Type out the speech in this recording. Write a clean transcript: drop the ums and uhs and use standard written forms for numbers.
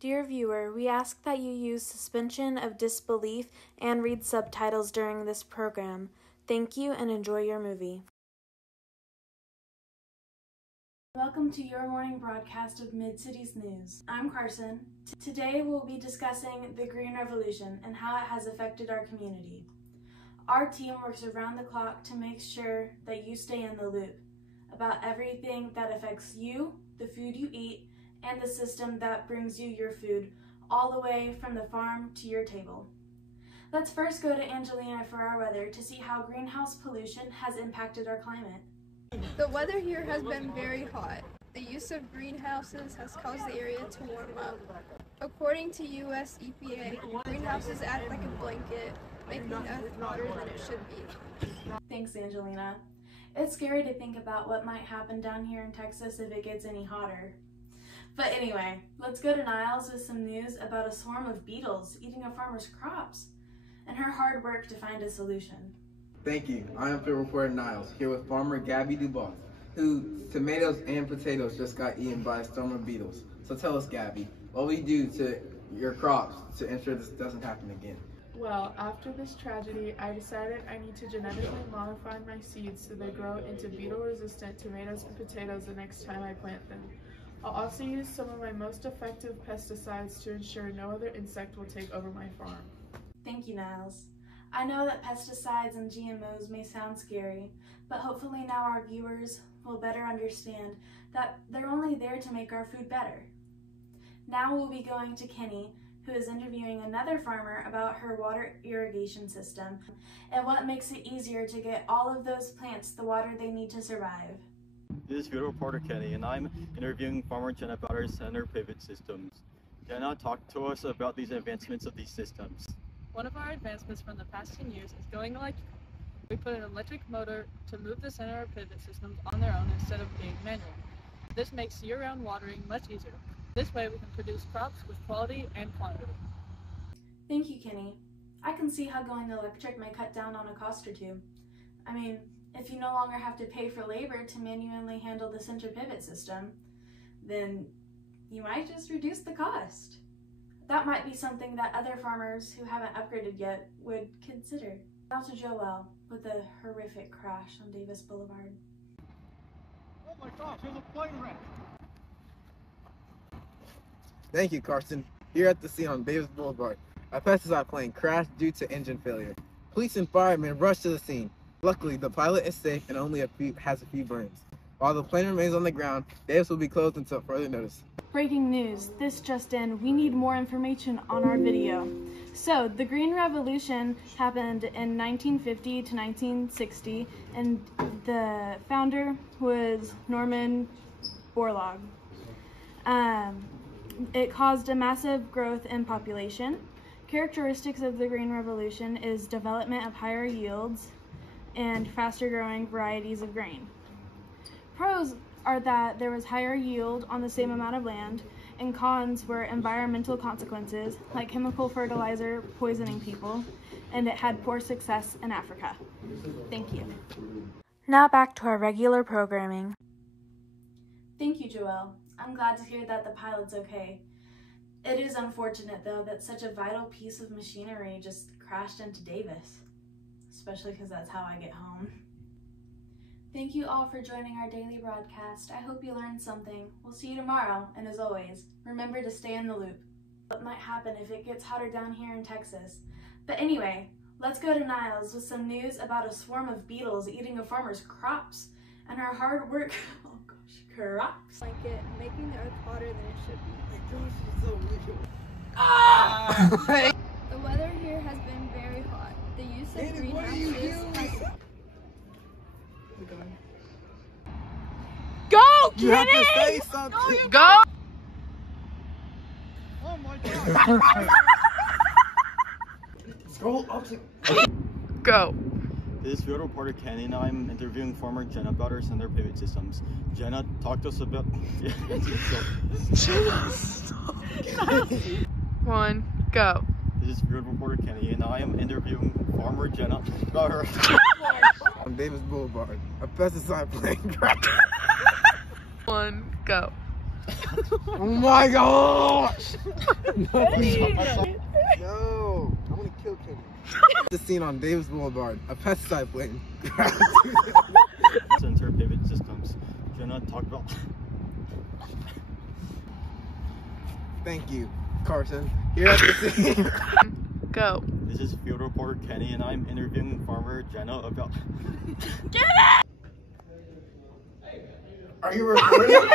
Dear viewer, we ask that you use suspension of disbelief and read subtitles during this program. Thank you and enjoy your movie. Welcome to your morning broadcast of Mid-Cities News. I'm Carson. Today we'll be discussing the Green Revolution and how it has affected our community. Our team works around the clock to make sure that you stay in the loop about everything that affects you, the food you eat, and the system that brings you your food all the way from the farm to your table. Let's first go to Angelina for our weather to see how greenhouse pollution has impacted our climate. The weather here has been very hot. The use of greenhouses has caused the area to warm up. According to US EPA, greenhouses act like a blanket, making Earth hotter than it should be. Thanks, Angelina. It's scary to think about what might happen down here in Texas if it gets any hotter. But anyway, let's go to Niles with some news about a swarm of beetles eating a farmer's crops and her hard work to find a solution. Thank you. I am field reporter Niles, here with farmer Gabby Dubois, whose tomatoes and potatoes just got eaten by a storm of beetles. So tell us, Gabby, what will you do to your crops to ensure this doesn't happen again? Well, after this tragedy, I decided I need to genetically modify my seeds so they grow into beetle-resistant tomatoes and potatoes the next time I plant them. I'll also use some of my most effective pesticides to ensure no other insect will take over my farm. Thank you, Niles. I know that pesticides and GMOs may sound scary, but hopefully now our viewers will better understand that they're only there to make our food better. Now we'll be going to Kenny, who is interviewing another farmer about her water irrigation system and what makes it easier to get all of those plants the water they need to survive. This is field reporter Kenny, and I'm interviewing farmer Jenna about our center pivot systems. Jenna, talk to us about these advancements of these systems. One of our advancements from the past 10 years is going electrical. We put an electric motor to move the center pivot systems on their own instead of being manual. This makes year-round watering much easier. This way we can produce crops with quality and quantity. Thank you, Kenny. I can see how going electric may cut down on a cost or two. I mean, if you no longer have to pay for labor to manually handle the center pivot system, then you might just reduce the cost. That might be something that other farmers who haven't upgraded yet would consider. Now to Joel with a horrific crash on Davis Boulevard. Oh my gosh, there's a plane wreck! Thank you, Carson. Here at the scene on Davis Boulevard, a pesticide plane crashed due to engine failure. Police and firemen rushed to the scene. Luckily, the pilot is safe and only has a few burns. While the plane remains on the ground, Davis will be closed until further notice. Breaking news, this just in, we need more information on our video. So, the Green Revolution happened in 1950 to 1960, and the founder was Norman Borlaug. It caused a massive growth in population. Characteristics of the Green Revolution is development of higher yields and faster growing varieties of grain. Pros are that there was higher yield on the same amount of land, and cons were environmental consequences like chemical fertilizer poisoning people, and it had poor success in Africa. Thank you. Now back to our regular programming. Thank you, Joelle. I'm glad to hear that the pilot's okay. It is unfortunate, though, that such a vital piece of machinery just crashed into Davis, especially because that's how I get home. Thank you all for joining our daily broadcast. I hope you learned something. We'll see you tomorrow, and as always, remember to stay in the loop. What might happen if it gets hotter down here in Texas? But anyway, let's go to Niles with some news about a swarm of beetles eating a farmer's crops and her hard work. Oh gosh, crops. Blanket, making the Earth hotter than it should be. The weather here has been very hot. The use of greenhouses has... Go, You have to say something. Go! Oh my god! Scroll up to... Go. This is field reporter Kenny, and I'm interviewing farmer Jenna about our center pivot systems. Jenna, talk to us about... One, go. This is field reporter Kenny, and I am interviewing farmer Jenna about her... On Davis Boulevard, a pesticide plane crashed. One, go. Oh my gosh! No, I'm gonna kill Kenny. The scene on Davis Boulevard, a pesticide plant. Center pivot systems. Cannot talk about. Thank you, Carson. Here at the scene. Go. This is field reporter Kenny, and I'm interviewing farmer Jenna about. Are you recording?